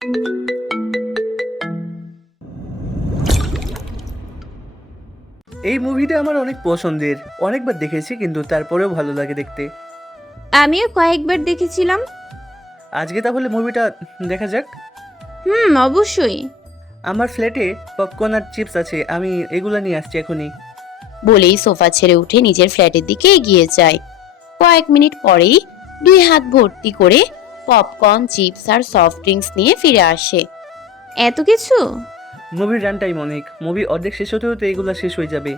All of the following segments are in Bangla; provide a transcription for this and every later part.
এই মুভিটা আমার অনেক পছন্দের, অনেকবার দেখেছি কিন্তু তারপরেও ভালো লাগে দেখতে। আমিও কয়েকবার দেখেছিলাম। আজকে তাহলে মুভিটা দেখা যাক। অবশ্যই। আমার ফ্ল্যাটে পপকর্ন আর চিপস আছে, আমি এগুলো নিয়ে আসছি এখনই। বলেই সোফা ছেড়ে উঠে নিজের ফ্ল্যাটের দিকে এগিয়ে যায়। কয়েক মিনিট পরেই 2 হাত ভর্তি করে পপকর্ন, চিপস আর সফট ড্রিঙ্কস নিয়ে ফিরে আসে। এত কিছু? মুভির রান টাইম অনেক, মুভি অর্ধেক শেষ হতে হতে এগুলো শেষ হয়ে যাবে।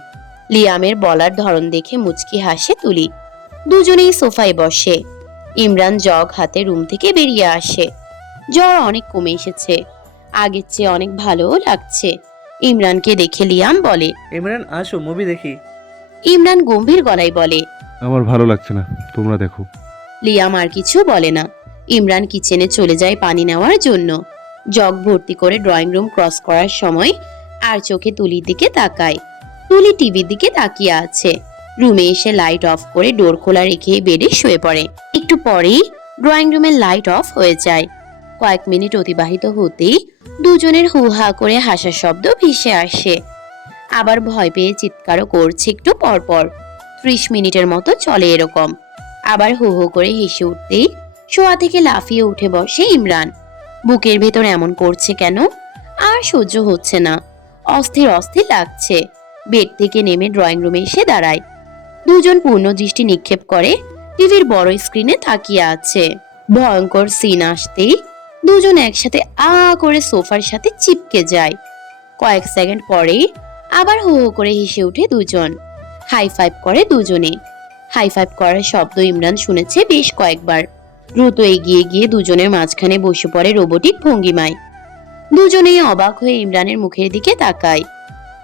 লিয়ামের বলার ধরন দেখে মুচকি হাসে তুলি। দুজনেই সোফায় বসে। ইমরান জগ হাতে রুম থেকে বেরিয়ে আসে। জ্বর অনেক কমে এসেছে, আগের চেয়ে অনেক ভালোও লাগছে। ইমরানকে দেখে লিয়াম বলে। ইমরান আসো মুভি দেখি। ইমরান গম্ভীর গলায় বলে, আমার ভালো লাগছে না, তোমরা দেখো। লিয়াম আর কিছু বলে না। ইমরান কিচেনে চলে যায় পানি নেওয়ার জন্য। জগ ভর্তি করে ড্রয়িং রুম ক্রস করার সময় আর চোখে তুলির দিকে তাকায়। তুলি টিভির দিকে তাকিয়ে আছে। রুমে এসে লাইট অফ করে ডোর খোলা রেখে বেডে শুয়ে পড়ে। একটু পরেই ড্রয়িং রুমের লাইট অফ হয়ে যায়। কয়েক মিনিট অতিবাহিত হতেই দুজনের হু হা করে হাসার শব্দ ভেসে আসে। আবার ভয় পেয়ে চিৎকারও করছে একটু পরপর। 30 মিনিটের মতো চলে এরকম। আবার হো হো করে হেসে উঠতেই শোয়া থেকে লাফিয়ে উঠে বসে ইমরান। বুকের ভেতর এমন করছে কেন? আর সহ্য হচ্ছে না, অস্থির অস্থির লাগছে। বেড থেকে নেমে ড্রয়িং রুমে এসে দাঁড়ায়। দুজন পূর্ণ দৃষ্টি নিক্ষেপ করে টিভির বড় স্ক্রিনে তাকিয়ে আছে। ভয়ঙ্কর সিন আসতেই দুজন একসাথে আ করে সোফার সাথে চিপকে যায়। কয়েক সেকেন্ড পরেই আবার হো হো করে হেসে উঠে দুজন। হাই ফাইভ করে দুজনে। হাই ফাইভ করার শব্দ ইমরান শুনেছে বেশ কয়েকবার। দ্রুত এগিয়ে গিয়ে দুজনের মাঝখানে বসে পড়ে রোবটিক ভঙ্গিমায়। দুজনেই অবাক হয়ে ইমরানের মুখের দিকে তাকায়।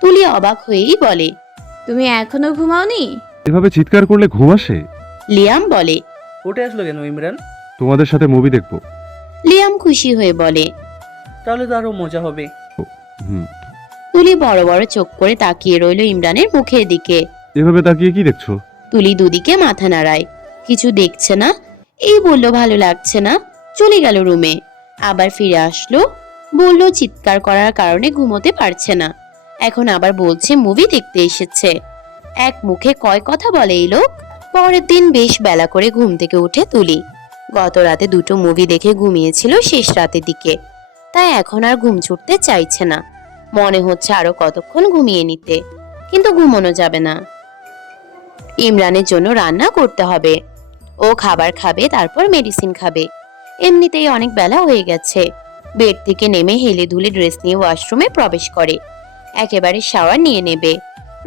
তুলি অবাক হয়েই বলে, তুমি এখনো ঘুমাওনি? এভাবে চিৎকার করলে ঘুম আসে? লিয়াম বলে। উঠে আসলো কেন ইমরান? তোমাদের সাথে মুভি দেখবো। লিয়াম খুশি হয়ে বলে। তাহলে তো আরো মজা হবে। হুম। তুলি বড় বড় চোখ করে তাকিয়ে রইল ইমরানের মুখের দিকে। এভাবে তাকিয়ে কি দেখছো? তুলি দুদিকে মাথা নাড়ায়। কিছু দেখছে না, এই বলল ভালো লাগছে না, চলে গেল রুমে। আবার ফিরে আসলো, বলল চিৎকার করার কারণে ঘুমোতে পারছে না। এখন আবার বলছে মুভি দেখতে এসেছে। এক মুখে কয় কথা বলে এই লোক। পরের দিন বেশ বেলা করে ঘুম থেকে উঠে তুলি। গত রাতে 2টো মুভি দেখে ঘুমিয়েছিল শেষ রাতের দিকে, তাই এখন আর ঘুম ছুটতে চাইছে না। মনে হচ্ছে আরো কতক্ষণ ঘুমিয়ে নিতে, কিন্তু ঘুমানো যাবে না। ইমরানের জন্য রান্না করতে হবে। ও খাবার খাবে, তারপর মেডিসিন খাবে। এমনিতেই অনেক বেলা হয়ে গেছে। বেড থেকে নেমে হেলে ধুলে ড্রেস নিয়ে ওয়াশরুমে প্রবেশ করে। একেবারে শাওয়ার নিয়ে নেবে।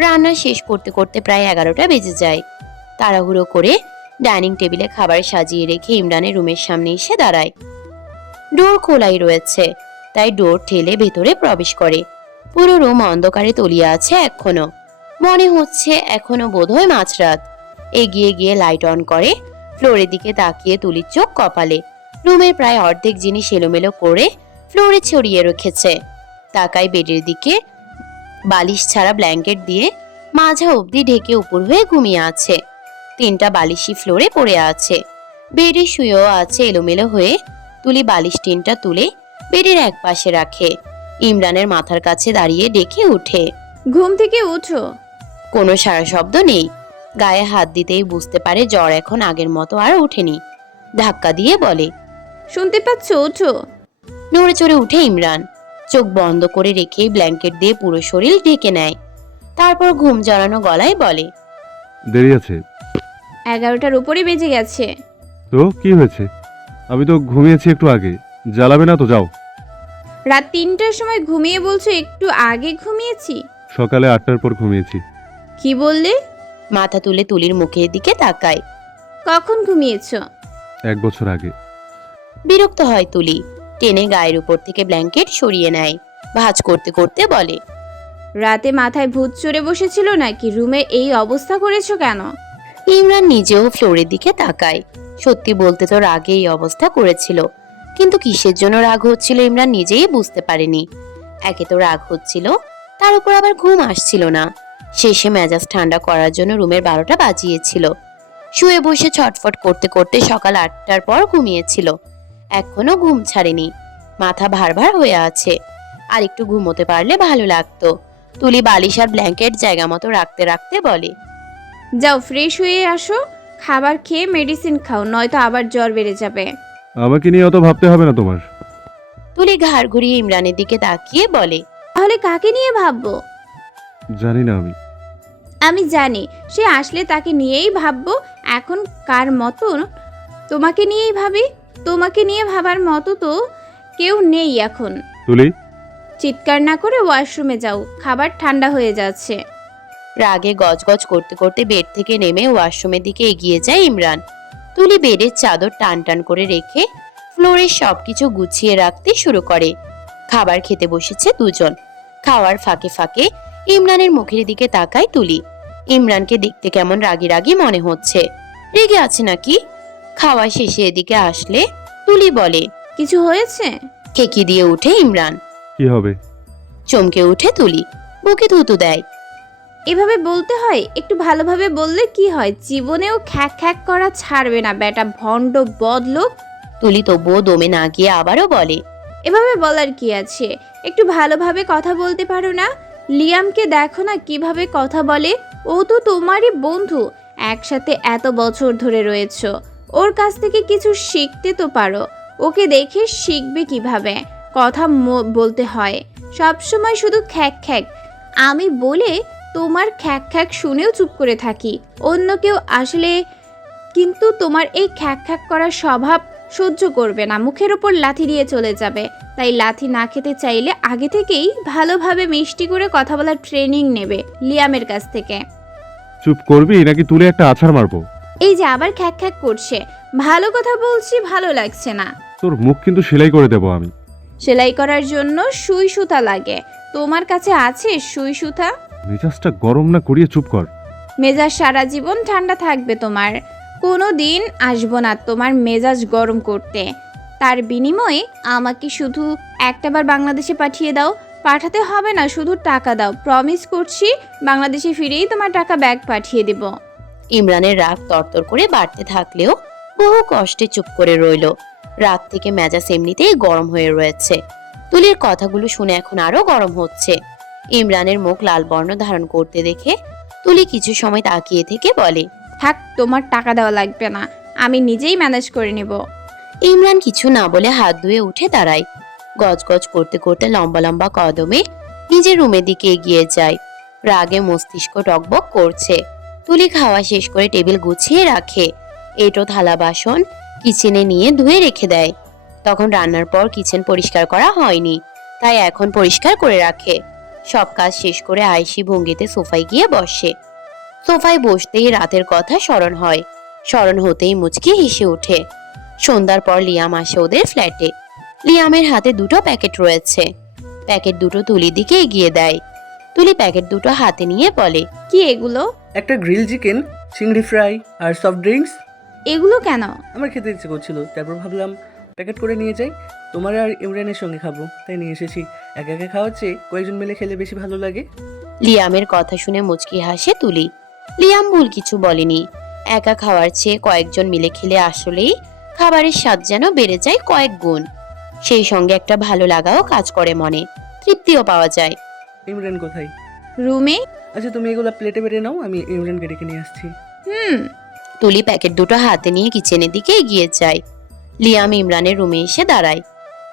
রান্না শেষ করতে করতে প্রায় 11টা বেজে যায়। তাড়াহুড়ো করে ডাইনিং টেবিলে খাবার সাজিয়ে রেখে ইমরানের রুমের সামনে এসে দাঁড়ায়। ডোর খোলাই রয়েছে, তাই ডোর ঠেলে ভেতরে প্রবেশ করে। পুরো রুম অন্ধকারে তলিয়ে আছে এখনো। মনে হচ্ছে এখনো বোধহয় মাঝরাত। এগিয়ে গিয়ে লাইট অন করে। ফ্লোরের দিকে তাকিয়ে তুলির চোখ কপালে। রুমের প্রায় অর্ধেক জিনিস এলোমেলো করে ফ্লোরে ছড়িয়ে রেখেছে। তাকায় বেডের দিকে। বালিশ ছাড়া ব্ল্যাঙ্কেট দিয়ে মাঝা অবধি ঢেকে উপর হয়ে ঘুমিয়ে আছে। 3টা বালিশই ফ্লোরে পড়ে আছে। বেডে শুয়েও আছে এলোমেলো হয়ে। তুলি বালিশ 3টা তুলে বেডের এক পাশে রাখে। ইমরানের মাথার কাছে দাঁড়িয়ে ডেকে উঠে। ঘুম থেকে উঠো। কোনো সারা শব্দ নেই। গায়ে হাত দিতেই বুঝতে পারে জ্বর এখন আগের মতো আর ওঠেনি। ধাক্কা দিয়ে বলে, শুনতে পাচ্ছ? ওঠো। নড়ে চড়ে উঠে ইমরান। চোখ বন্ধ করে রেখেই ব্ল্যাঙ্কেট দিয়ে পুরো শরীর ঢেকে নেয়। তারপর ঘুম জড়ানো গলায় বলে, দেরি আছে 11টার উপরে বেজে গেছে। তো কি হয়েছে? আমি তো ঘুমিয়েছি একটু আগে। জ্বালাবে না তো, যাও। রাত 3টার সময় ঘুমিয়ে বলছো একটু আগে ঘুমিয়েছি? সকালে 8টার পর ঘুমিয়েছি। কি বললে? মাথা তুলে তুলির মুখের দিকে তাকায়। কখন ঘুমিয়েছো? 1 বছর আগে। বিরক্ত হয় তুলি। টেনে গায়ের উপর থেকে ব্ল্যাঙ্কেট সরিয়ে নেয়। ভাঁজ করতে করতে বলে, রাতে মাথায় ভূত চড়ে বসেছিল নাকি? রুমে এই অবস্থা করেছো কেন? ইমরান নিজেও ফ্লোরের দিকে তাকায়। সত্যি বলতে তো রাগে এই অবস্থা করেছিল, কিন্তু কিসের জন্য রাগ হচ্ছিল ইমরান নিজেই বুঝতে পারেনি। একে তো রাগ হচ্ছিল, তার উপর আবার ঘুম আসছিল না। শেষে মেজাজ ঠান্ডা করার জন্য রুমের 12টা বাজিয়েছিল। শুয়ে বসে ছটফট করতে করতে সকাল 8টার পর ঘুমিয়েছিল। এখনো ঘুম ছাড়েনি। মাথা ভার ভার হয়ে আছে। আর একটু ঘুমোতে পারলে ভালো লাগতো। তুলি বালিশ আর ব্ল্যাঙ্কেট জায়গা মতো রাখতে রাখতে বলে, যাও ফ্রেশ হয়ে আসো, খাবার খেয়ে মেডিসিন খাও, নয়তো আবার জ্বর বেড়ে যাবে। আমাকে নিয়ে অত ভাবতে হবে না তোমার। তুলি ঘাড় ঘুরিয়ে ইমরানের দিকে তাকিয়ে বলে, তাহলে কাকে নিয়ে ভাববো? জানি না আমি। আমি জানি, সে আসলে তাকে নিয়েই ভাববো। এখন কার মতন তোমাকে নিয়েই ভাবি? তোমাকে নিয়ে ভাবার মতো তো কেউ নেই এখন। তুলি, চিৎকার না করে ওয়াশরুমে যাও, খাবার ঠান্ডা হয়ে যাচ্ছে। রাগে গজগজ করতে করতে বেড থেকে নেমে ওয়াশরুমের দিকে এগিয়ে যায় ইমরান। তুলি বেডের চাদর টান টান করে রেখে ফ্লোরের সবকিছু গুছিয়ে রাখতে শুরু করে। খাবার খেতে বসেছে দুজন। খাওয়ার ফাঁকে ফাঁকে ইমরানের মুখের দিকে তাকায় তুলি। ইমরানকে দেখতে কেমন রাগী রাগী মনে হচ্ছে। রেগে আছে নাকি? খাওয়া শেষে এদিকে আসলে তুলি বলে, কিছু হয়েছে? খেকি দিয়ে উঠে ইমরান। কি হবে? চমকে উঠে তুলি, বুকে থুতু দেয়। এভাবে বলতে হয়? একটু ভালোভাবে বললে কি হয়? জীবনেও খ্যাক খ্যাক করা ছাড়বে না বেটা, ভণ্ড বদলোক। তুলি তবুও দমে না গিয়ে আবারও বলে, এভাবে বলার কি আছে? একটু ভালোভাবে কথা বলতে পারো না? লিয়ামকে দেখো না কিভাবে কথা বলে। ও তো তোমারই বন্ধু, একসাথে এত বছর ধরে রয়েছো। ওর কাছ থেকে কিছু শিখতে তো পারো। ওকে দেখে শিখবে কিভাবে কথা বলতে হয়। সব সময় শুধু খ্যাক খ্যাক। আমি বলে তোমার খ্যাক খ্যাক শুনেও চুপ করে থাকি। অন্য কেউ আসলে কিন্তু তোমার এই খ্যাক খ্যাক করার স্বভাব সহ্য করবে না, মুখের ওপর লাথি দিয়ে চলে যাবে। তাই লাথি না খেতে চাইলে আগে থেকেই ভালোভাবে মিষ্টি করে কথা বলার ট্রেনিং নেবে লিয়ামের কাছ থেকে। চুপ করবি নাকি তুলে একটা আছাড় মারবো? এই যে আবার খ্যাক খ্যাক করছে। ভালো কথা বলছি, ভালো লাগছে না। তোর মুখ কিন্তু সেলাই করে দেবো আমি। সেলাই করার জন্য সুই সুতা লাগে। তোমার কাছে আছে সুই সুতা? মেজাজটা গরম না করিয়ে চুপ কর। মেজাজ সারা জীবন ঠান্ডা থাকবে তোমার। কোনো দিন আসবো না তোমার মেজাজ গরম করতে। তার বিনিময়ে আমাকে শুধু একটাবার বাংলাদেশে পাঠিয়ে দাও। পাঠাতে হবে না, শুধু টাকা দাও। প্রমিস করছি বাংলাদেশে ফিরেই তোমার টাকা ব্যাগ পাঠিয়ে দেব। ইমরানের রাগ তরতর করে বাড়তে থাকলেও বহু কষ্টে চুপ করে রইল। রাত থেকে মেজাজ এমনিতেই গরম হয়ে রয়েছে। তুলির কথাগুলো শুনে এখন আরো গরম হচ্ছে। ইমরানের মুখ লাল বর্ণ ধারণ করতে দেখে তুলি কিছু সময় তাকিয়ে থেকে বলে, থাক, তোমার টাকা দেওয়া লাগবে না, আমি নিজেই ম্যানেজ করে নেব। ইমরান কিছু না বলে হাত ধুয়ে উঠে দাঁড়ায়। গজগজ করতে করতে লম্বা লম্বা কদমে নিজের রুমের দিকে এগিয়ে যায়। রাগে মস্তিষ্ক টকবক করছে। তুলি খাওয়া শেষ করে টেবিল গুছিয়ে রাখে। এটো থালা বাসন কিচেনে নিয়ে ধুয়ে রেখে দেয়। তখন রান্নার পর কিচেন পরিষ্কার করা হয়নি, তাই এখন পরিষ্কার করে রাখে। সব কাজ শেষ করে আয়েশি ভঙ্গিতে সোফায় গিয়ে বসে। সোফায় বসতেই রাতের কথা স্মরণ হয়। স্মরণ হতেই মুচকি হেসে ওঠে। সন্ধ্যার পর লিয়াম আসে ওদের ফ্ল্যাটে। লিয়ামের হাতে দুটো প্যাকেট রয়েছে। প্যাকেট দুটো তুলির দিকে এগিয়ে দেয়। তুলি প্যাকেট দুটো হাতে নিয়ে বলে, কি এগুলো? একটা গ্রিল চিকেন, চিংড়ি ফ্রাই আর সফট ড্রিঙ্কস। এগুলো কেন? আমার খেতে ইচ্ছে করছিল, তারপর ভাবলাম প্যাকেট করে নিয়ে যাই। তোমার আর ইমরানের সঙ্গে খাবো, তাই নিয়ে এসেছি। একা একা খাওয়ার চেয়ে কয়েকজন মিলে খেলে বেশি ভালো লাগে। লিয়ামের কথা শুনে মুচকি হাসে তুলি। লিয়াম ভুল কিছু বলেনি। একা খাওয়ার চেয়ে কয়েকজন মিলে খেলে আসলেই খাবারের স্বাদ যেন বেড়ে যায় কয়েক গুণ। সেই সঙ্গে একটা ভালো লাগাও কাজ করে মনে, তৃপ্তিও পাওয়া যায়। ইমরান কোথায়? রুমে। আচ্ছা, তুমি এগুলো প্লেটে বেড়ে নাও, আমি ইমরানকে ডেকে নিয়ে আসছি। তুলি প্যাকেট দুটো হাতে নিয়ে কিচেনের দিকে এগিয়ে যায়। লিয়াম ইমরানের রুমে এসে দাঁড়ায়,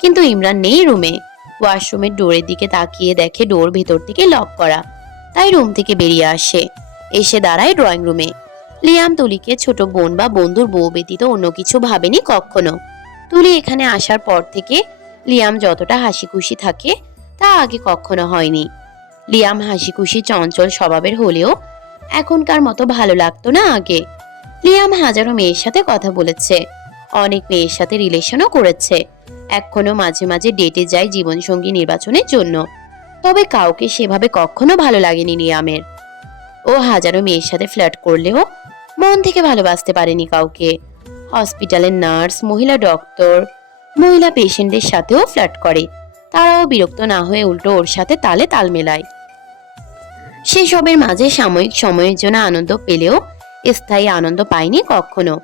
কিন্তু ইমরান নেই রুমে। ওয়াশরুমের ডোরের দিকে তাকিয়ে দেখে ডোর ভেতর থেকে লক করা, তাই রুম থেকে বেরিয়ে আসে। এসে দাঁড়ায় ড্রয়িং রুমে। লিয়াম তুলিকে ছোট বোন বা বন্ধুর বউ ব্যতীত অন্য কিছু ভাবেনি কখনো। তুলি এখানে আসার পর থেকে লিয়াম যতটা হাসি খুশি থাকে তা আগে কখনো হয়নি। লিয়াম হাসি খুশি চঞ্চল স্বভাবের হলেও এখনকার মতো ভালো লাগতো না আগে। লিয়াম হাজারো মেয়ের সাথে কথা বলেছে, অনেক মেয়ের সাথে রিলেশনও করেছে, এখনো মাঝে মাঝে ডেটে যায় জীবনসঙ্গী নির্বাচনের জন্য। তবে কাউকে সেভাবে কখনো ভালো লাগেনি লিয়ামের। ও হাজারো মেয়ের সাথে ফ্লার্ট করলেও মন থেকে ভালোবাসতে পারেনি কাউকে। হসপিটালের নার্স, মহিলা ডক্টর, মহিলা পেশেন্টদের সাথেও ফ্লার্ট করে, তারাও বিরক্ত না হয়ে উল্টো ওর সাথে তালে তাল মেলায়। সেসবের মাঝে সাময়িক সময়ের জন্য আনন্দ পেলেও স্থায়ী আনন্দ পায়নি কখনো।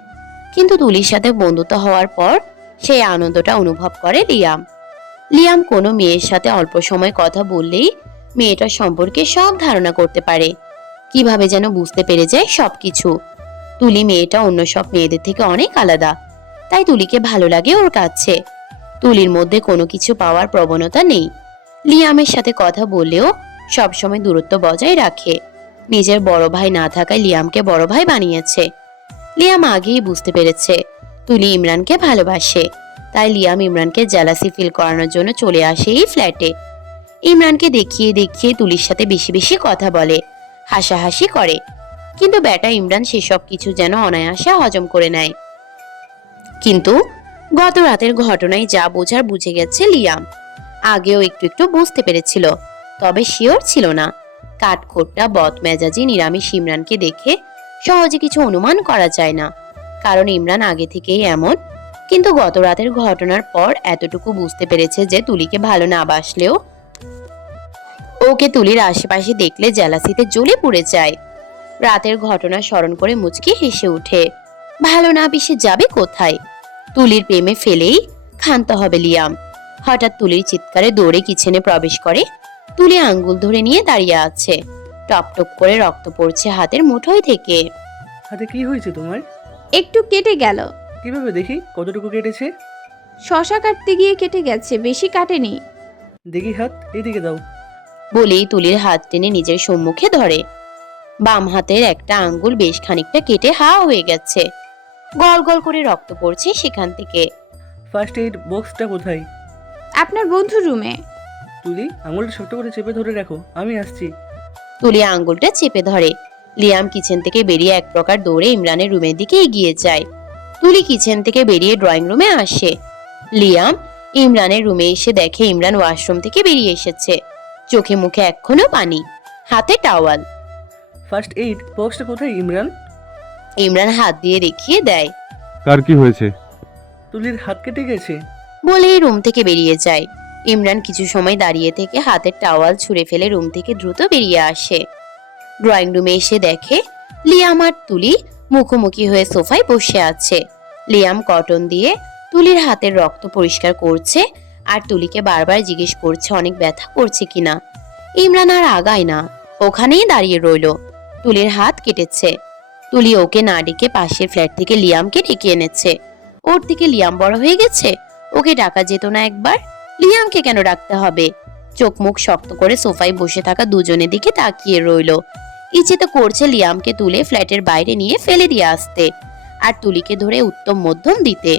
কিন্তু তুলির সাথে বন্ধুত্ব হওয়ার পর সেই আনন্দটা অনুভব করে লিয়াম। লিয়াম কোনো মেয়ের সাথে অল্প সময় কথা বললেই মেয়েটার সম্পর্কে সব ধারণা করতে পারে, কিভাবে যেন বুঝতে পেরে যায় সবকিছু। তুলি মেয়েটা অন্য সব মেয়েদের থেকে অনেক আলাদা, তাই তুলিকে ভালো লাগে ওর কাছে। তুলির মধ্যে কোনো কিছু পাওয়ার প্রবণতা নেই। লিয়ামের সাথে কথা বললেও সবসময় দূরত্ব বজায় রাখে। নিজের বড় ভাই না থাকায় লিয়ামকে বড় ভাই বানিয়েছে। লিয়াম আগেই বুঝতে পেরেছে তুলি ইমরানকে ভালোবাসে, তাই লিয়াম ইমরানকে জেলাসি ফিল করানোর জন্য চলে আসে এই ফ্ল্যাটে। ইমরানকে দেখিয়ে দেখিয়ে তুলির সাথে বেশি বেশি কথা বলে, হাসাহাসি করে, কিন্তু বেটা ইমরান সেসব কিছু যেন অনায়াসে হজম করে নেয়। কিন্তু গত রাতের ঘটনায় যা বোঝার বুঝে গেছে লিয়াম। আগেও একটু একটু বুঝতে পেরেছিল, তবে শিওর ছিল না। কাঠখোট্টা বদমেজাজি নিরামিষ ইমরানকে দেখে সহজে কিছু অনুমান করা যায় না, কারণ ইমরান আগে থেকেই এমন। কিন্তু গত রাতের ঘটনার পর এতটুকু বুঝতে পেরেছে যে তুলিকে ভালো না বাসলেও ওকে তুলির আশেপাশে দেখলে জেলাসিতে জ্বলে পুড়ে যায়। রাতের ঘটনা স্মরণ করে মুচকি হেসে উঠে। ভালো না বেশে যাবে কোথায়? তুলির প্রেমে ফেলেই ক্ষান্ত হবে লিয়াম। হঠাৎ তুলির চিৎকারে দৌড়ে কিচেনে প্রবেশ করে। তুলি আঙ্গুল ধরে নিয়ে দাঁড়িয়ে আছে, টপ টপ করে রক্ত পড়ছে হাতের মুঠোয় থেকে। হাতে কি হয়েছে তোমার? একটু কেটে গেল। কিভাবে দেখি কতটুকু কেটেছে? শশা কাটতে গিয়ে কেটে গেছে, বেশি কাটেনি। দেখি হাত, এদিকে দাও। বলেই তুলির হাত টেনে নিজের সম্মুখে ধরে। বাম হাতের একটা আঙ্গুল বেশ খানিকটা কেটে হা হয়ে গেছে, গল গল করে রক্ত পড়ছে সেখান থেকে। ফার্স্ট এইড বক্সটা কোথায়? আপনার বন্ধুর রুমে। তুলি, আঙুলটা শক্ত করে চেপে ধরে রাখো, আমি আসছি। তুলি আঙ্গুলটা চেপে ধরে। লিয়াম কিচেন থেকে বেরিয়ে এক প্রকার দৌড়ে ইমরানের রুমের দিকে এগিয়ে যায়। তুলি কিচেন থেকে বেরিয়ে ড্রয়িং রুমে আসে। লিয়াম ইমরানের রুমে এসে দেখে ইমরান ওয়াশরুম থেকে বেরিয়ে এসেছে, চোখে মুখে এখনো পানি, হাতে টাওয়াল। ফার্স্ট এইড বক্সটা কোথায় ইমরান? ইমরান হাত দিয়ে দেখিয়ে দেয়। কার কি হয়েছে? তুলির হাত কেটে গেছে। বলেই রুম থেকে বেরিয়ে যায়। ইমরান কিছু সময় দাঁড়িয়ে থেকে হাতের টাওয়াল ছুঁড়ে ফেলে রুম থেকে দ্রুত বেরিয়ে আসে। ড্রয়িং রুমে এসে দেখে লিয়াম আর তুলি মুখোমুখি হয়ে সোফায় বসে আছে। লিয়াম কটন দিয়ে তুলির হাতের রক্ত পরিষ্কার করছে আর তুলিকে বারবার জিজ্ঞেস করছে অনেক ব্যথা করছে কিনা। ইমরান আর আগায় না, ওখানেই দাঁড়িয়ে রইল। তুলির হাত কেটেছে। তুলি ওকে না ডেকে পাশের ফ্ল্যাট থেকে লিয়ামকে ডেকে এনেছে। ওর থেকে লিয়াম বড় হয়ে গেছে, ওকে ডাকা যেত না একবার? লিয়ামকে কেন ডাকতে হবে? চোখ মুখ শক্ত করে সোফায় বসে থাকা দুজনের দিকে তাকিয়ে রইল। ইচ্ছে তো করছে লিয়ামকে তুলে ফ্ল্যাটের বাইরে নিয়ে ফেলে দিয়ে আসতে আর তুলিকে ধরে উত্তম মধ্যম দিতে।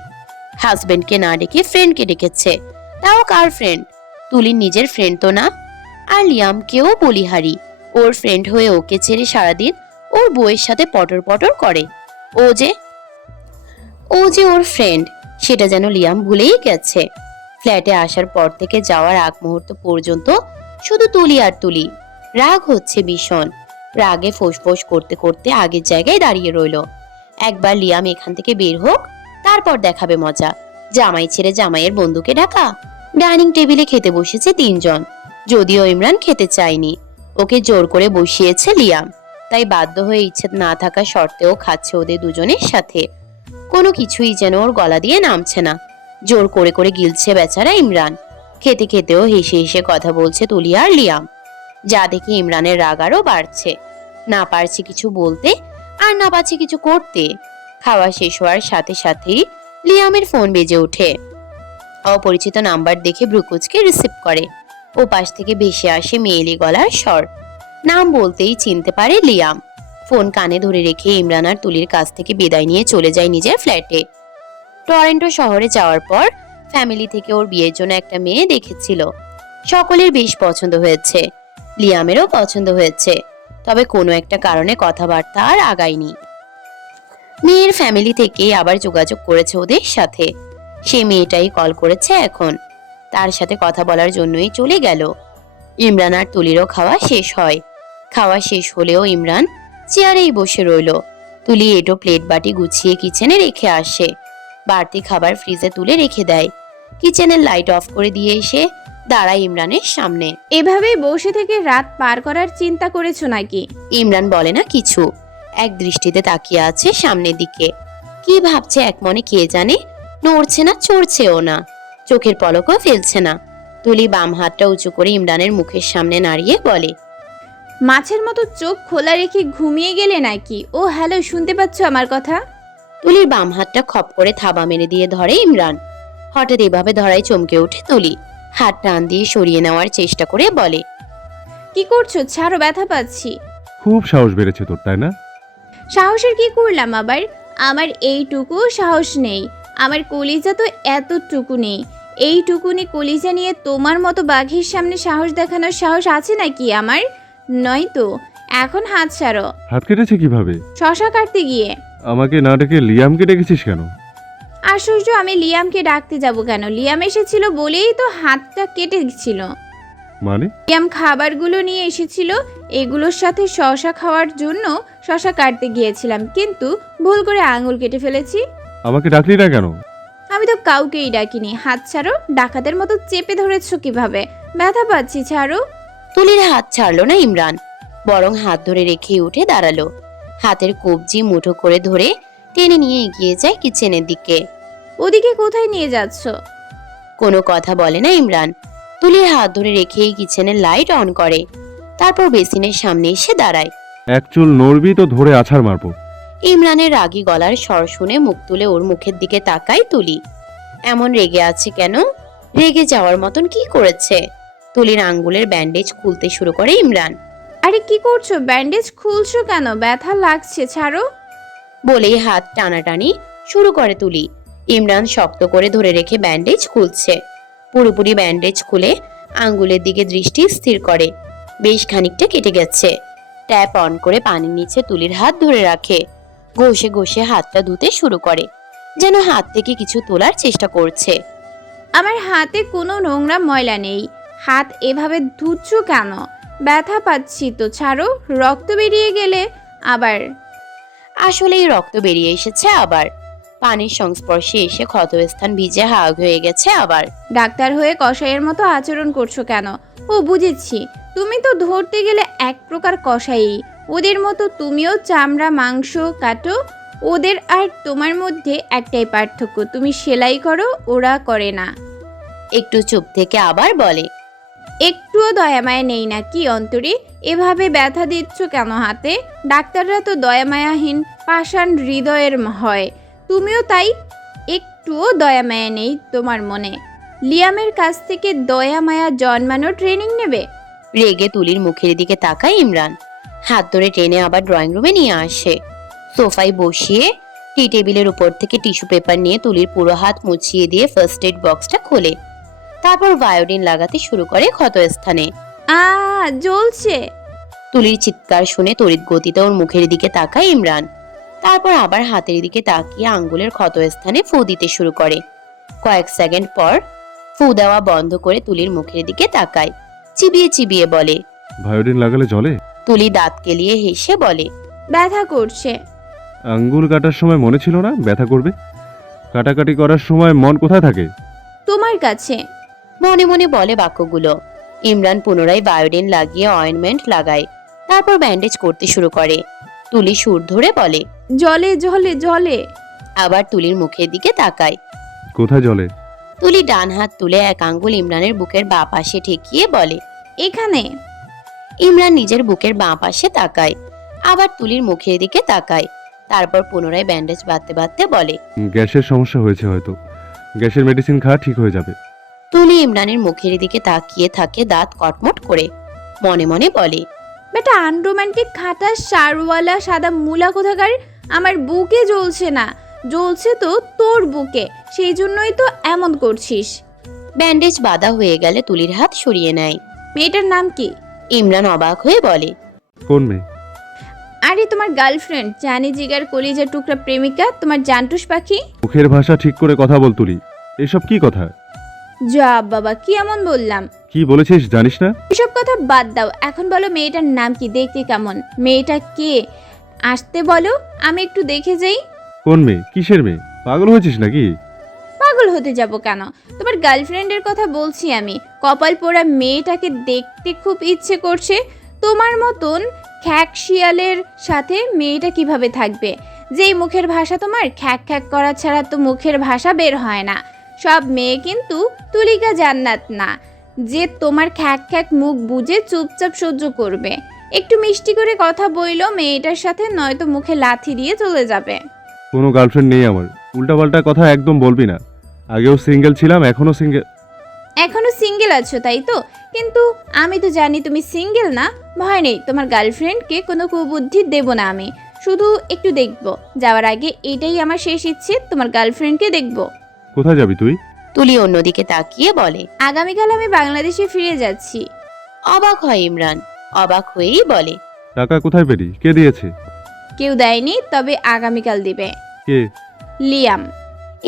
হাজবেন্ডকে না ডেকে ফ্রেন্ডকে ডেকেছে, তাও কার ফ্রেন্ড? তুলির নিজের ফ্রেন্ড তো না। আর লিয়ামকেও বলিহারি, ওর ফ্রেন্ড হয়ে ওকে ছেড়ে সারাদিন ওর বউয়ের সাথে পটর পটর করে। ও যে ওর ফ্রেন্ড সেটা যেন লিয়াম ভুলেই গেছে। ফ্ল্যাটে আসার পর থেকে যাওয়ার আগ মুহূর্ত পর্যন্ত শুধু তুলি আর তুলি। রাগ হচ্ছে ভীষণ। রাগে ফোঁস করতে করতে আগের জায়গায় দাঁড়িয়ে রইল। একবার লিয়াম এখান থেকে বের হোক, তারপর দেখাবে মজা। জামাই ছেড়ে জামাইয়ের বন্ধুকে ডাকা। ডাইনিং টেবিলে খেতে বসেছে তিনজন, যদিও ইমরান খেতে চায়নি, ওকে জোর করে বসিয়েছে লিয়াম। তাই বাধ্য হয়ে ইচ্ছে না থাকা সত্ত্বেও খাচ্ছে ওদের দুজনের সাথে। কোনো কিছুই যেন ওর গলা দিয়ে নামছে না, জোর করে করে গিলছে বেচারা ইমরান। খেতে খেতেও হেসে হেসে কথা বলছে তুলি আর লিয়াম, যা দেখে ইমরানের রাগ আরও বাড়ছে। না পারছে কিছু বলতে আর না পারছে কিছু করতে। খাওয়া শেষ হওয়ার সাথে সাথেই লিয়ামের ফোন বেজে ওঠে। অপরিচিত নাম্বার দেখে ব্রুকুচকে রিসিভ করে। ও পাশ থেকে ভেসে আসে মেয়েলি গলার স্বর। নাম বলতেই চিনতে পারে লিয়াম। ফোন কানে ধরে রেখে ইমরান আর তুলির কাছ থেকে বিদায় নিয়ে চলে যায় নিজের ফ্ল্যাটে। টরন্টো শহরে যাওয়ার পর ফ্যামিলি থেকে ওর বিয়ের জন্য একটা মেয়ে দেখেছিল। সকলের বেশ পছন্দ হয়েছে, লিয়ামেরও পছন্দ হয়েছে, তবে কোনো একটা কারণে কথাবার্তা আর আগায়নি। মেয়ের ফ্যামিলি থেকে আবার যোগাযোগ করেছে ওদের সাথে। সে মেয়েটাই কল করেছে এখন, তার সাথে কথা বলার জন্যই চলে গেল। ইমরান আর তুলিরও খাওয়া শেষ হয়। খাওয়া শেষ হলেও ইমরান চেয়ারেই বসে রইল। তুলি এটো প্লেট বাটি গুছিয়ে কিচেনে রেখে আসে। বাড়তি খাবার ফ্রিজে তুলে রেখে দেয়। কিচেনের লাইট অফ করে দিয়ে এসে দাঁড়ায় ইমরানের সামনে। এভাবেই বসে থেকে রাত পার করার চিন্তা করেছো নাকি? ইমরান বলে না কিছু, এক দৃষ্টিতে তাকিয়ে আছে সামনের দিকে। কি ভাবছে এক মনে কে জানে, নড়ছে না চড়ছেও না, চোখের পলকও ফেলছে না। তুলি বাম হাতটা উঁচু করে ইমরানের মুখের সামনে নাড়িয়ে বলে, মাছের মতো চোখ খোলা রেখে ঘুমিয়ে গেলে নাকি? ও হ্যালো, শুনতে পাচ্ছ আমার কথা? তুলির বাম হাতটা খপ করে থাবা মেরে দিয়ে ধরে ইমরান। হঠাৎ এভাবে ধরায় চমকে ওঠে তুলি। হাত টান দিয়ে সরিয়ে নেওয়ার চেষ্টা করে বলে, কি করছো? ছাড়ো, ব্যথা পাচ্ছি। খুব সাহস বেড়েছে তোর, তাই না? সাহসের কি করলাম আবার? আমার এইটুকু সাহস নেই। আমার কলিজা তো এতটুকু নেই। এইটুকুনি কলিজা নিয়ে তোমার মতো বাঘের সামনে সাহস দেখানোর সাহস আছে নাকি আমার? নয় তো। এখন হাত ছাড়ো। হাত কেটেছে কিভাবে? শশা কাটতে গিয়ে। আমাকে না ডেকে লিয়ামকে ডেকেছিস কেন? আশ্চর্য, আমি লিয়ামকে ডাকতে যাব কেন? লিয়াম এসেছিল বলেই তো হাতটা কেটে ছিল। মানে? লিয়াম খাবারগুলো নিয়ে এসেছিল, এগুলোর সাথে শশা খাওয়ার জন্য শশা কাটতে গিয়েছিলাম, কিন্তু ভুল করে আঙুল কেটে ফেলেছি। আমাকে ডাকলি না কেন? আমি তো কাউকেই ডাকিনি। হাত ছাড়ো। ডাকাতের মতো চেপে ধরেছো কিভাবে? ব্যথা পাচ্ছি, ছাড়ো। তুলির হাত ছাড়লো না ইমরান, বরং হাত ধরে রেখে উঠে দাঁড়ালো। হাতের কবজি মুঠো করে ধরে টেনে নিয়ে এগিয়ে যায় কিচেনের দিকে। ওদিকে কোথায় নিয়ে যাচ্ছ? কোনো কথা বলে না ইমরান। তুলির হাত ধরে রেখেই কিচেনের লাইট অন করে। তারপর বেসিনের সামনে এসে দাঁড়ায়। এক চুল নড়বি তো ধরে আছাড় মারবো। ইমরানের রাগী গলার স্বর শুনে মুখ তুলে ওর মুখের দিকে তাকায় তুলি। এমন রেগে আছে কেন? রেগে যাওয়ার মতন কি করেছে? তুলির আঙ্গুলের ব্যান্ডেজ খুলতে শুরু করে ইমরান। আরে কি করছো? ব্যান্ডেজ খুলছো কেন? ব্যথা লাগছে, ছাড়ো। বলেই হাত টানাটানি শুরু করে তুলি। ইমরান শক্ত করে ধরে রেখে ব্যান্ডেজ খুলছে। পুরোপুরি ব্যান্ডেজ খুলে আঙ্গুলের দিকে দৃষ্টি স্থির করে। বেশ খানিকটা কেটে গেছে। ট্যাপ অন করে পানির নিচে তুলির হাত ধরে রাখে। ঘষে ঘষে হাতটা ধুতে শুরু করে, যেন হাত থেকে কিছু তোলার চেষ্টা করছে। আমার হাতে কোনো নোংরা ময়লা নেই। হাত এভাবে ধুচ্ছ কেন? ব্যথা পাচ্ছি তো, ছাড়ো। রক্ত বেরিয়ে গেলে আবার। আসলেই রক্ত বেরিয়ে এসেছে আবার। পানির সংস্পর্শে এসে ক্ষতস্থান ভিজে হাগ হয়ে গেছে আবার। ডাক্তার হয়ে কসাইয়ের মতো আচরণ করছো কেন? ও বুঝেছি, তুমি তো ধরতে গেলে এক প্রকার কসাই। ওদের মতো তুমিও চামড়া মাংস কাটো। ওদের আর তোমার মধ্যে একটাই পার্থক্য, তুমি সেলাই করো, ওরা করে না। একটু চুপ থেকে আবার বলে, একটুও দয়ামায়া নেই নাকি অন্তরে? এভাবে ব্যথা দিচ্ছ কেন হাতে? ডাক্তাররা তো দয়ামায়াহীন পাষাণ হৃদয়ের হয়। তুমিও তাই। একটুও দয়ামায়া নেই তোমার মনে। লিয়ামের কাছ থেকে দয়ামায়া জন্মানো ট্রেনিং নেবে? রেগে তুলির মুখের দিকে তাকায় ইমরান। হাত ধরে টেনে আবার ড্রয়িং রুমে নিয়ে আসে। সোফায় বসিয়ে টি টেবিলের উপর থেকে টিস্যু পেপার নিয়ে তুলির পুরো হাত মুছিয়ে দিয়ে ফার্স্ট এড বক্সটা খোলে। তারপর ভায়োডিন লাগাতে শুরু করে ক্ষতস্থানে। জ্বলছে। তুলির চিৎকার শুনে তড়িৎ গতিতে ওর মুখের দিকে তাকায় ইমরান। তারপর আবার হাতের দিকে তাকিয়ে আঙ্গুলের ক্ষতস্থানে ফু দিতে শুরু করে। কয়েক সেকেন্ড পর ফু দেওয়া বন্ধ করে তুলির মুখের দিকে তাকায়। চিবিয়ে চিবিয়ে বলে, ভায়োডিন লাগালে জলে? তুলি দাঁত কেলিয়ে হেসে বলে, ব্যথা করছে। আঙ্গুল কাটার সময় মনে ছিল না ব্যথা করবে? কাটাকাটি করার সময় মন কোথায় থাকে? তোমার কাছে। মনে মনে বলে বাক্যগুলো। ইমরান পুনরায় বায়োডিন লাগিয়ে অয়েনমেন্ট লাগায়। তারপর ব্যান্ডেজ করতে শুরু করে। তুলি সুর ধরে বলে, জলে জলে জলে। আবার তুলির মুখের দিকে তাকায়। কোথায় জলে? তুলি ডান হাত তুলে এক আঙ্গুল ইমরানের বুকের বাঁ পাশে ঠেকিয়ে বলে, এখানে। ইমরান নিজের বুকের বাঁ পাশে তাকায়। আবার তুলির মুখের দিকে তাকায়। তারপর পুনরায় ব্যান্ডেজ বাঁধতে বাঁধতে বলে, গ্যাসের সমস্যা হয়েছে হয়তো। গ্যাসের মেডিসিন খা, ঠিক হয়ে যাবে। তুলি ইমরানের মুখের দিকে তাকিয়ে থাকে দাঁত কটমট করে। মনে মনে বলে, বেটা আনরোমান্টিক খাটা সারওয়ালা সাদা মুলা কোথাকার। আমার বুকে জ্বলছে না, জ্বলছে তো তোর বুকে, সেই জন্যই তো এমন করছিস। ব্যান্ডেজ বাঁধা হয়ে গেলে তুলির হাত সরিয়ে নেয়। মেয়েটার নাম কি? ইমরান অবাক হয়ে বলে, কোন মেয়ে? আরে তোমার গার্লফ্রেন্ড, জানি জিগার কলিজার টুকরা প্রেমিকা, তোমার জান্টুস পাখি। মুখের ভাষা ঠিক করে কথা বল তুলি। এসব কি কথা? যা বাবা, কি এমন বললাম? কি বলেছিস জানিস না? এসব কথা বাদ দাও, এখন বলো মেয়েটার নাম কি, দেখতে কেমন, মেয়েটা কে? আসতে বলো, আমি একটু দেখে যাই। কোন মেয়ে? কিসের মেয়ে? পাগল হয়েছিস নাকি? পাগল হতে যাব কেন? তোমার গার্লফ্রেন্ডের কথা বলছি আমি। কপাল পোড়া মেয়েটাকে দেখতে খুব ইচ্ছে করছে। তোমার মতন খ্যাক শিয়ালের সাথে মেয়েটা কিভাবে থাকবে? যেই মুখের ভাষা তোমার, খ্যাক খ্যাক করা ছাড়া তো মুখের ভাষা বের হয় না। সব মেয়ে কিন্তু তুলিকা জান্নাত না। যে তোমার খ্যাক খ্যাক মুখ বুজে চুপচাপ সহ্য করবে। একটু মিষ্টি করে কথা বইলো মেয়েটার সাথে, নয়তো মুখে লাথি দিয়ে চলে যাবে। কোনো গার্লফ্রেন্ড নেই আমার, উল্টাপাল্টা কথা একদম বলবি না। আগেও সিঙ্গেল ছিলাম, এখনো সিঙ্গেল। এখনো সিঙ্গেল আছো তাই তো? কিন্তু আমি তো জানি তুমি সিঙ্গেল না। ভয় নেই, তোমার গার্লফ্রেন্ডকে কোনো কুবুদ্ধি দেব না আমি, শুধু একটু দেখব। যাওয়ার আগে এটাই আমার শেষ ইচ্ছে, তোমার গার্লফ্রেন্ডকে দেখব। কোথায় যাবি তুই? তুলি অন্যদিকে তাকিয়ে বলে। আগামীকাল আমি বাংলাদেশে ফিরে যাচ্ছি। অবাক হয় ইমরান, অবাক হয়েই বলে। টাকা কোথায় পেলি? কে দিয়েছে? কেউ দেয়নি, তবে আগামীকাল দিবে কে? লিয়াম।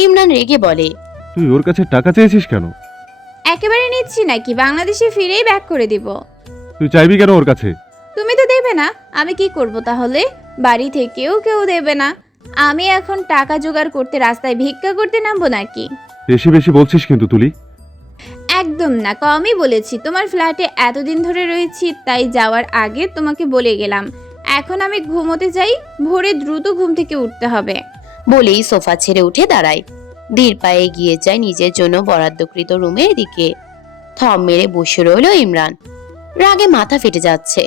ইমরান রেগে বলে। তুই ওর কাছে টাকা চেয়েছিস কেন? একেবারে নিচ্ছি নাকি, বাংলাদেশে ফিরেই ব্যাক করে দিব। তুই চাইবি কেন ওর কাছে? তুমি তো দেবে না, আমি কি করব তাহলে? বাড়ি থেকেও কেউ দেবে না, আমি এখন টাকা জোগাড় করতে রাস্তায় ভিক্ষা করতে নামবো নাকি? বেশি বেশি বলছিস কিন্তু তুলি। একদম না, কমই বলেছি। তোমার ফ্ল্যাটে এতদিন ধরে রয়েছি, তাই যাওয়ার আগে তোমাকে বলে গেলাম। এখন আমি ঘুমোতে যাই, ভোরে দ্রুত ঘুম থেকে উঠতে হবে। বলেই সোফা ছেড়ে উঠে দাঁড়ায়। ধীর পায়ে এগিয়ে যায় নিজের জন্য বরাদ্দকৃত রুমের দিকে। থম মেরে বসে রইল ইমরান। রাগে মাথা ফেটে যাচ্ছে।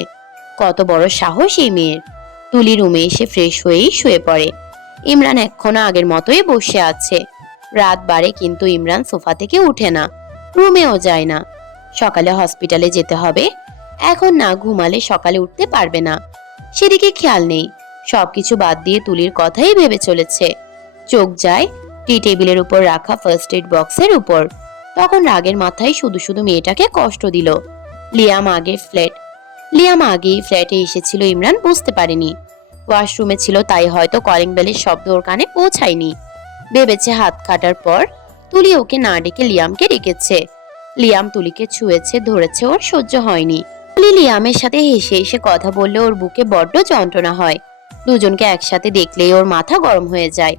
কত বড় সাহস এই মেয়ের! তুলি রুমে এসে ফ্রেশ হয়েই শুয়ে পড়ে। ইমরান এখনো আগের মতোই বসে আছে। রাত বাড়ে কিন্তু ইমরান সোফা থেকে উঠে না, রুমেও যায় না। সকালে হসপিটালে যেতে হবে, এখন না ঘুমালে সকালে উঠতে পারবে না। সেদিকে খেয়াল নেই, সবকিছু বাদ দিয়ে তুলির কথাই ভেবে চলেছে। চোখ যায় টি টেবিলের উপর রাখা ফার্স্ট এড বক্সের উপর। তখন রাগের মাথায় শুধু শুধু মেয়েটাকে কষ্ট দিল। লিয়াম আগেই ফ্ল্যাটে এসেছিল, ইমরান বুঝতে পারেনি। ওয়াশরুমে ছিল, তাই হয়তো কলিং বেলের শব্দ ওর কানে পৌঁছায়নি। ভেবেছে হাত কাটার পর তুলি ওকে না ডেকে লিয়ামকে ডেকেছে। লিয়াম তুলিকে ছুঁয়েছে, ধরেছে, ওর সহ্য হয়নি। তুলি লিয়ামের সাথে হেসে হেসে কথা বললে ওর বুকে বড্ড যন্ত্রণা হয়। দুজনকে একসাথে দেখলেই ওর মাথা গরম হয়ে যায়।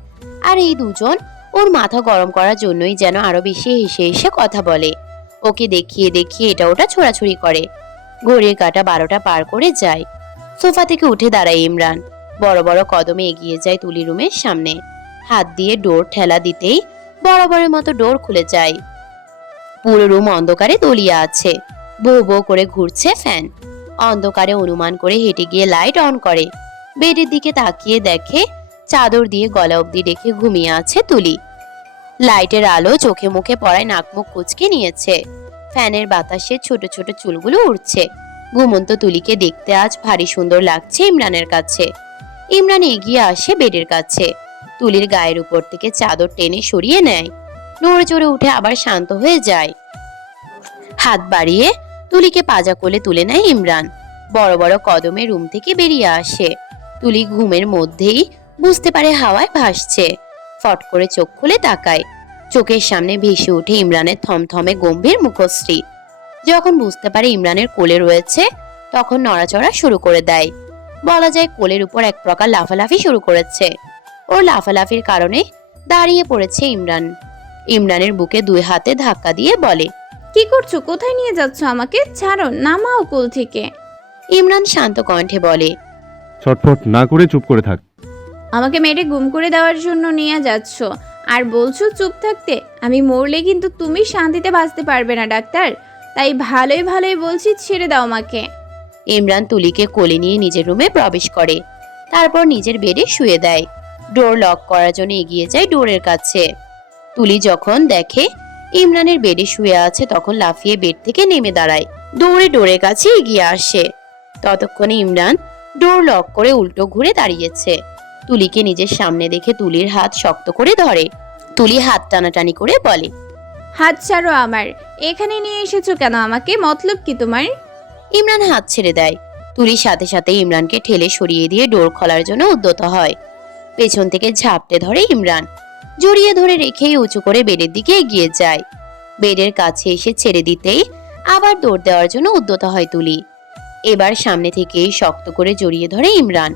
আর এই দুজন ওর মাথা গরম করার জন্যই যেন আরো বেশি হেসে হেসে কথা বলে। ওকে দেখিয়ে দেখিয়ে এটা ওটা ছোড়াছুড়ি করে। ঘড়ির কাঁটা 12টা পার করে যায়। সোফা থেকে উঠে দাঁড়ায় ইমরান। বড় বড় কদমে এগিয়ে যায় তুলি রুমের সামনে। হাত দিয়ে ডোর ঠেলা দিতেই বরাবরের মতো ডোর খুলে যায়। পুরো রুম অন্ধকারে তলিয়ে আছে। বো বো করে ঘুরছে ফ্যান। অন্ধকারে অনুমান করে হেঁটে গিয়ে লাইট অন করে। বেডের দিকে তাকিয়ে দেখে চাদর দিয়ে গলা অবধি রেখে ঘুমিয়ে আছে তুলি। লাইটের আলো চোখে মুখে পড়ায় নাক মুখ কুঁচকে নিয়েছে। ফ্যানের বাতাসে ছোট ছোট চুলগুলো উড়ছে। ঘুমন্ত তুলিকে দেখতে আজ ভারী সুন্দর লাগছে ইমরানের কাছে। ইমরান এগিয়ে আসে বেডের কাছে। তুলির গায়ের উপর থেকে চাদর টেনে সরিয়ে নেয়। নড়ে চড়ে উঠে আবার শান্ত হয়ে যায়। হাত বাড়িয়ে তুলিকে পাজা কোলে তুলে নেয় ইমরান। বড় বড় কদমে রুম থেকে বেরিয়ে আসে। তুলি ঘুমের মধ্যেই বুঝতে পারে হাওয়ায় ভাসছে। ফট করে চোখ খুলে তাকায়। চোখের সামনে ভেসে ওঠে ইমরানের থমথমে গম্ভীর মুখশ্রী। যখন বুঝতে পারে ইমরানের কোলে রয়েছে, তখন নড়াচড়া শুরু করে দেয়। বলা যায় কোলের উপর এক প্রকার লাফালাফি শুরু করেছে। ওর লাফালাফির কারণে দাঁড়িয়ে পড়েছে ইমরান। ইমরানের বুকে 2 হাতে ধাক্কা দিয়ে বলে, কি করছো? কোথায় নিয়ে যাচ্ছ আমাকে? ছাড়ো, নামাও কোল থেকে। ইমরান শান্ত কণ্ঠে বলে, ছটফট না করে চুপ করে থাক। আমাকে মেরে গুম করে দেওয়ার জন্য নিয়ে যাচ্ছ, আর বলছো চুপ থাকতে? আমি মরলে কিন্তু তুমি শান্তিতে বাঁচতে পারবে না ডাক্তার, তাই ভালোই ভালোই বলছি, ছেড়ে দাও আমাকে। ইমরান তুলিকে কোলে নিয়ে নিজের রুমে প্রবেশ করে। তারপর নিজের বেডে শুয়ে দেয়। ডোর লক করার জন্য এগিয়ে যায় ডোরের কাছে। তুলি যখন দেখে ইমরানের বেডে শুয়ে আছে, তখন লাফিয়ে বেড থেকে নেমে দাঁড়ায়। দৌড়ে ডোরের কাছে এগিয়ে আসে। ততক্ষণে ইমরান ডোর লক করে উল্টো ঘুরে দাঁড়িয়েছে। তুলিকে নিজের সামনে দেখে তুলির হাত শক্ত করে ধরে। তুলি হাত টানাটানি করে বলে, হাত ছাড়ো আমার। এখানে নিয়ে এসেছো কেন আমাকে? মতলব কি তোমার? ইমরান হাত ছেড়ে দেয়। তুলির সাথে সাথে ইমরানকে ঠেলে সরিয়ে দিয়ে ডোর খোলার জন্য উদ্যত হয়। পেছন থেকে ঝাপটে ধরে ইমরান। জড়িয়ে ধরে রেখেই উঁচু করে বেডের দিকে এগিয়ে যায়। বেডের কাছে এসে ছেড়ে দিতেই আবার দৌড় দেওয়ার জন্য উদ্যত হয় তুলি। এবার সামনে থেকেই শক্ত করে জড়িয়ে ধরে ইমরান।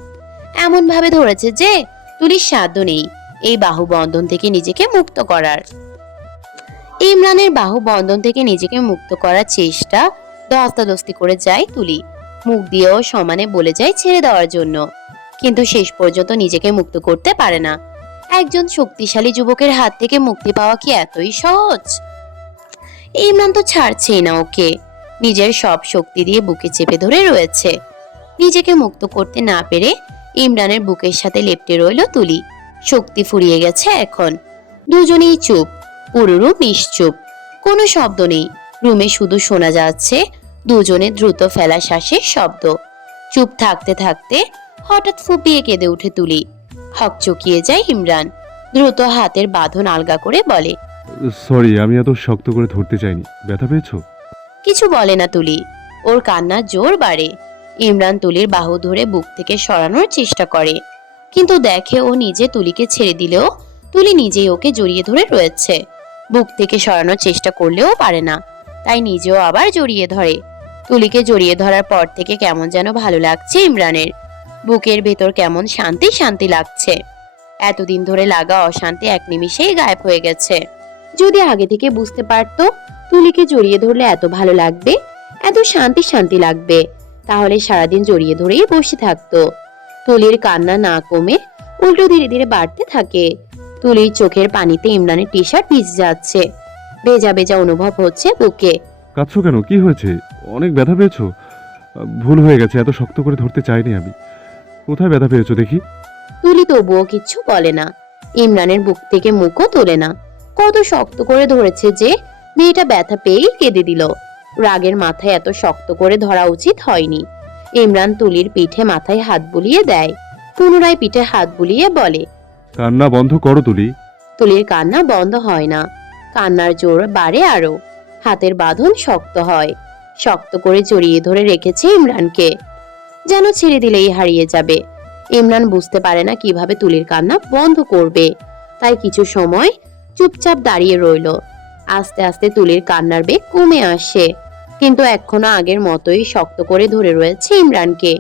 এমন ভাবে ধরেছে যে তুলির সাধ্য নেই এই বাহু বন্ধন থেকে নিজেকে মুক্ত করার। ইমরানের বাহু বন্ধন থেকে নিজেকে মুক্ত করার চেষ্টা ধস্তাধস্তি করে যায় তুলি। মুখ দিয়েও সমানে বলে যায় ছেড়ে দেওয়ার জন্য, কিন্তু শেষ পর্যন্ত নিজেকে মুক্ত করতে পারে না। একজন শক্তিশালী যুবকের হাত থেকে মুক্তি পাওয়া কি এতই সহজ? ইমরান তো ছাড়ছেই না ওকে, নিজের সব শক্তি দিয়ে বুকে চেপে ধরে রয়েছে। নিজেকে মুক্ত করতে না পেরে ইমরানের বুকের সাথে লেপ্টে রইল তুলি। শক্তি ফুরিয়ে গেছে এখন। দুজনেই চুপ, পুরো রুম নিশ্চুপ, কোনো শব্দ নেই। রুমে শুধু শোনা যাচ্ছে দুজনে দ্রুত ফেলা শ্বাসের শব্দ। চুপ থাকতে থাকতে হঠাৎ ফুপিয়ে কেঁদে উঠে তুলি। হকচকিয়ে যায় ইমরান, দ্রুত হাতের বাঁধন আলগা করে বলে, সরি, আমি এত শক্ত করে ধরতে চাইনি। ব্যথা পেয়েছো? কিছু বলে না তুলি। ওর কান্না জোর বাড়ে। ইমরান তুলির বাহু ধরে বুক থেকে সরানোর চেষ্টা করে, কিন্তু দেখে ও নিজে তুলিকে ছেড়ে দিলেও তুলি নিজেই ওকে জড়িয়ে ধরে রয়েছে। বুক থেকে সরানোর চেষ্টা করলেও পারে না, তাই নিজেও আবার জড়িয়ে ধরে। তুলিকে জড়িয়ে ধরার পর থেকে কেমন যেন ভালো লাগছে ইমরানের। বুকের ভেতর কেমন শান্তি শান্তি লাগছে। এতদিন ধরে লাগা অশান্তি এক নিমিষেই গায়েব হয়ে গেছে। যদি আগে থেকে বুঝতে পারতো তুলিকে জড়িয়ে ধরলে এত ভালো লাগবে, এত শান্তি শান্তি লাগবে, তাহলে সারাদিন জড়িয়ে ধরেই বসে থাকতো। তুলির কান্না না কমে উল্টো ধীরে ধীরে বাড়তে থাকে। তুলির চোখের পানিতে ইমরানের টি শার্ট ভিজে যাচ্ছে। ভেজা ভেজা অনুভব হচ্ছে বুকে। কাঁদছো কেন? কি হয়েছে? অনেক ব্যথা পেয়েছো? ভুল হয়ে গেছে, এত শক্ত করে ধরতে চাইনি আমি। কোথায় ব্যথা পেয়েছো দেখি? তুলি তবুও কিচ্ছু বলে না। ইমরানের বুক থেকে মুখও তোলে না। কত শক্ত করে ধরেছে যে মেয়েটা ব্যথা পেয়েই কেঁদে দিল। রাগের মাথায় এত শক্ত করে ধরা উচিত হয়নি। ইমরান তুলির পিঠে মাথায় হাত বুলিয়ে দেয়, পুনরায় পিঠে হাত বুলিয়ে বলে, কান্না বন্ধ করো তুলি। তুলির কান্না বন্ধ হয় না, কান্নার জোর বাড়ে আরো। হাতের বাঁধন শক্ত হয়। শক্ত করে জড়িয়ে ধরে রেখেছে ইমরানকে, যেন ছেড়ে দিলেই হারিয়ে যাবে। ইমরান বুঝতে পারে না কিভাবে তুলির কান্না বন্ধ করবে, তাই কিছু সময় চুপচাপ দাঁড়িয়ে রইল। আস্তে আস্তে তুলির কান্নার বেগ কমে আসে, কিন্তু এখনো আগের মতোই শক্ত করে ধরে রয়েছে ইমরানকে।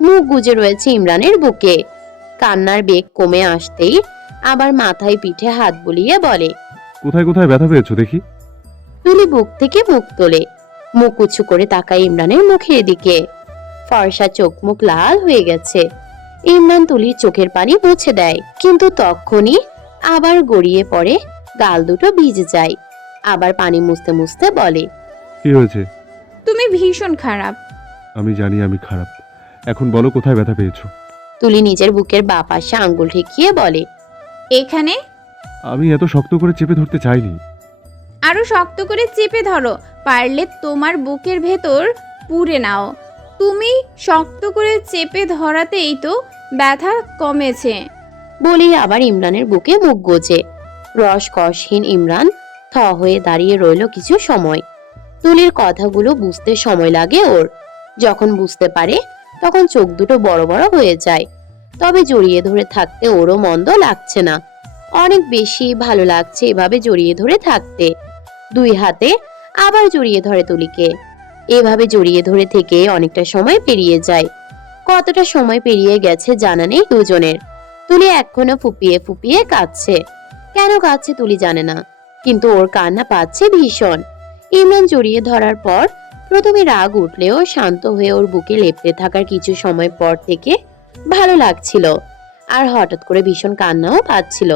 মুখ গুজে রয়েছে ইমরানের বুকে। কান্নার বেগ কমে আসতেই আবার মাথায় পিঠে হাত বুলিয়ে বলে, কোথায় কোথায় ব্যথা পেয়েছো দেখি? তুলি বুক থেকে মুখ তোলে, মুখ উঁচু করে তাকায় ইমরানের মুখের দিকে। ফর্সা চোখ মুখ লাল হয়ে গেছে। ইমরান তুলির চোখের পানি মুছে দেয়, কিন্তু তখনই আবার গড়িয়ে পড়ে, গাল দুটো ভিজে যায়। আবার পানি মুছতে মুছতে বলে, কি হয়েছে? তুমি ভীষণ খারাপ। আমি জানি আমি খারাপ। এখন বলো কোথায় ব্যথা পেয়েছো? তুলি নিজের বুকের বাঁ পাশে আঙ্গুল ঠেকিয়ে বলে, এখানে। আমি এত শক্ত করে চেপে ধরতে চাইনি। আরো শক্ত করে চেপে ধরো, পারলে তোমার বুকের ভেতর পুরে নাও। তুমি শক্ত করে চেপে ধরাতেই তো ব্যথা কমেছে। বলেই আবার ইমরানের বুকে মুখ গোজে। রসকসহীন ইমরান থ হয়ে দাঁড়িয়ে রইল কিছু সময়। তুলির কথাগুলো বুঝতে সময় লাগে ওর। যখন বুঝতে পারে তখন চোখ দুটো বড় বড় হয়ে যায়। তবে জড়িয়ে ধরে থাকতে ওরও মন্দ লাগছে না, অনেক বেশি ভালো লাগছে এভাবে জড়িয়ে ধরে থাকতে। দুই হাতে আবার জড়িয়ে ধরে তুলিকে। এভাবে জড়িয়ে ধরে থেকে অনেকটা সময় পেরিয়ে যায়। কতটা সময় পেরিয়ে গেছে জানা নেই দুজনের। তুলি এখনো ফুপিয়ে ফুপিয়ে কাঁদছে। কেন কাঁদছে তুলি জানে না, কিন্তু ওর কান্না পাচ্ছে ভীষণ। ইমরান জড়িয়ে ধরার পর প্রথমে রাগ উঠলেও শান্ত হয়ে ওর বুকে লেপ্টে থাকার কিছু সময় পর থেকে ভালো লাগছিল। আর হঠাৎ করে ভীষণ কান্নাও পাচ্ছিল।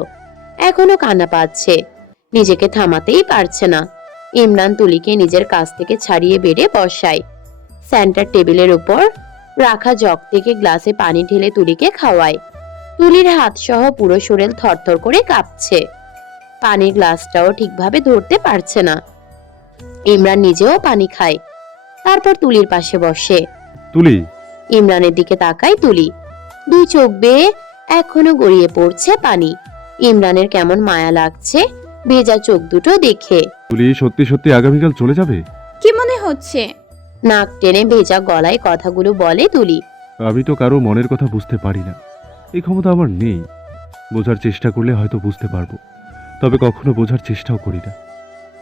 এখনো কান্না পাচ্ছে, নিজেকে থামাতেই পারছে না। ইমরান তুলিকে নিজের কাছ থেকে ছাড়িয়ে বেড়ে বসায়। সেন্টার টেবিলের উপর রাখা জগ থেকে গ্লাসে পানি ঢেলে তুলিকে খাওয়ায়। তুলির হাত সহ পুরো শরীর থরথর করে কাঁপছে। পানির গ্লাসটাও ঠিকভাবে ধরতে পারছে না। ইমরান নিজেও পানি খায়, তারপর তুলির পাশে বসে। তুলি, ইমরানের দিকে তাকায় তুলি। দুই চোখ বেয়ে এখনো গড়িয়ে পড়ছে পানি। ইমরানের কেমন মায়া লাগছে ভেজা চোখ দুটো দেখে। তুলি সত্যি সত্যি আগামীকাল চলে যাবে? কি মনে হচ্ছে? নাক টেনে ভেজা গলায় কথাগুলো বলে তুলি। আমি তো কারো মনের কথা বুঝতে পারি না, এই ক্ষমতা আমার নেই। বোঝার চেষ্টা করলে হয়তো বুঝতে পারবো, তবে কখনো বোঝার চেষ্টাও করি না।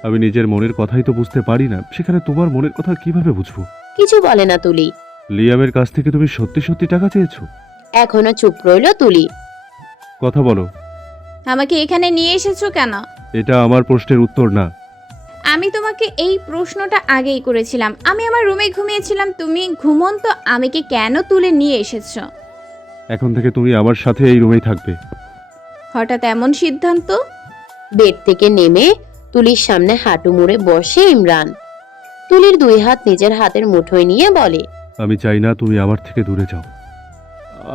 আমি নিজের মনের কথাই তো বুঝতে পারি না, সেখানে তোমার মনের কথা কিভাবে বুঝবো? কিছু বলে না তুলি। লিয়ামের কাছ থেকে তুমি সত্যি সত্যি টাকা চেয়েছো? এখনো চুপ রইল তুলি। কথা বলো। আমাকে এখানে নিয়ে এসেছো কেন? এটা আমার প্রশ্নের উত্তর না। আমি তোমাকে এই প্রশ্নটা আগেই করেছিলাম। আমি আমার রুমে ঘুমিয়েছিলাম, তুমি ঘুমন্ত আমাকে কেন তুলে নিয়ে এসেছো? এখন থেকে তুমি আমার সাথে এই রুমেই থাকবে। হঠাৎ এমন সিদ্ধান্ত? বেড থেকে নেমে তুলির সামনে হাঁটু মুড়ে বসে ইমরান। তুলির 2 হাত নিজের হাতের মুঠোয় নিয়ে বলে, আমি চাই না তুমি আমার থেকে দূরে যাও।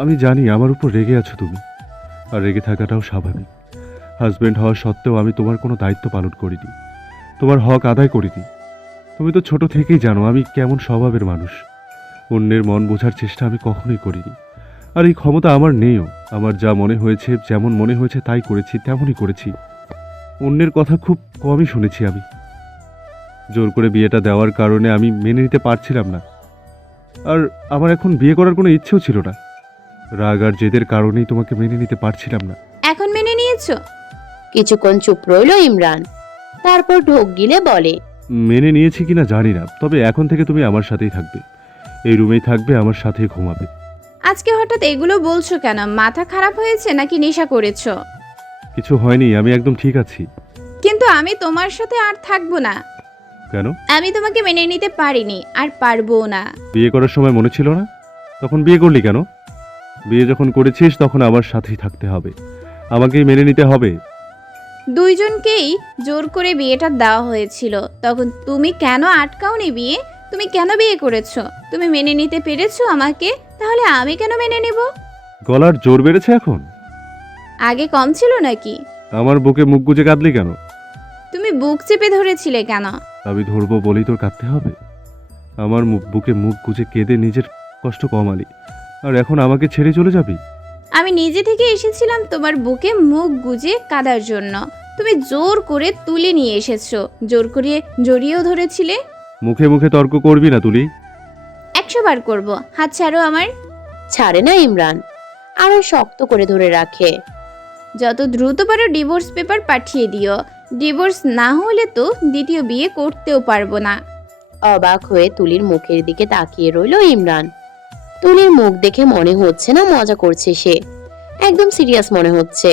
আমি জানি আমার উপর রেগে আছো তুমি, আর রেগে থাকাটাও স্বাভাবিক। হাজবেন্ড হওয়া সত্ত্বেও আমি তোমার কোনো দায়িত্ব পালন করিনি, তোমার হক আদায় করিনি। তুমি তো ছোট থেকেই জানো আমি কেমন স্বভাবের মানুষ। অন্যের মন বোঝার চেষ্টা আমি কখনোই করিনি, আর এই ক্ষমতা আমার নেইও। আমার যা মনে হয়েছে, যেমন মনে হয়েছে তাই করেছি, তেমনই করেছি। অন্যের কথা খুব কমই শুনেছি আমি। জোর করে বিয়েটা দেওয়ার কারণে আমি মেনে নিতে পারছিলাম না, আর আমার এখন বিয়ে করার কোনো ইচ্ছেও ছিল না। রাগ আর জেদের কারণেই তোমাকে মেনে নিতে পারছিলাম না। এখন মেনে নিয়েছো? কিছুক্ষণ চুপ রইল ইমরান, তারপর ঢোক গিলে বলে, মেনে নিয়েছি কিনা জানি না, তবে এখন থেকে তুমি আমার সাথেই থাকবে, এই রুমেই থাকবে, আমার সাথেই ঘুমাবে। আজকে হঠাৎ এগুলো বলছো কেন? মাথা খারাপ হয়েছে নাকি নেশা করেছো? কিছু হয়নি, আমি একদম ঠিক আছি। কিন্তু আমি তোমার সাথে আর থাকবো না। কেন? আমি তোমাকে মেনে নিতে পারিনি, আর পারবো না। বিয়ে করার সময় মনে ছিল না? তখন বিয়ে করলি কেন? বিয়ে যখন করেছিস তখন আমার সাথেই থাকতে হবে, আমাকেই মেনে নিতে হবে। দুইজনকেই জোর করে বিয়েটা দেওয়া হয়েছিল, তখন তুমি কেন আটকাওনি বিয়ে? তুমি কেন বিয়ে করেছো? তুমি মেনে নিতে পেরেছো আমাকে, তাহলে আমি কেন মেনে নেব? গলার জোর বেড়েছে এখন? আগে কম ছিল নাকি? আমার বুকে মুখ গুজে কাঁদলি কেন? তুমি বুক চেপে ধরেছিলে কেন? আমি ধরবো বলেই তোর কাঁদতে হবে? আমার বুকে মুখ গুজে কেঁদে নিজের কষ্ট কমালি, আর এখন আমাকে ছেড়ে চলে যাবি? আমি নিজে থেকে এসেছিলাম তোমার বুকে মুখ গুজে কাদার জন্য। তুমি জোর করে তুলে নিয়ে এসেছো, জোর করে জড়িয়েও ধরেছিলে। মুখে মুখে তর্ক করবি না তুলি। 100 বার করবো। হাত ছাড়ো আমার। ছাড়ে না ইমরান, আরো শক্ত করে ধরে রাখে। যত দ্রুত পারো ডিভোর্স পেপার পাঠিয়ে দিও। ডিভোর্স না হলে তো দ্বিতীয় বিয়ে করতেও পারবো না। অবাক হয়ে তুলির মুখের দিকে তাকিয়ে রইল ইমরান। তুলির মুখ দেখে মনে হচ্ছে না মজা করছে সে, একদম সিরিয়াস মনে হচ্ছে।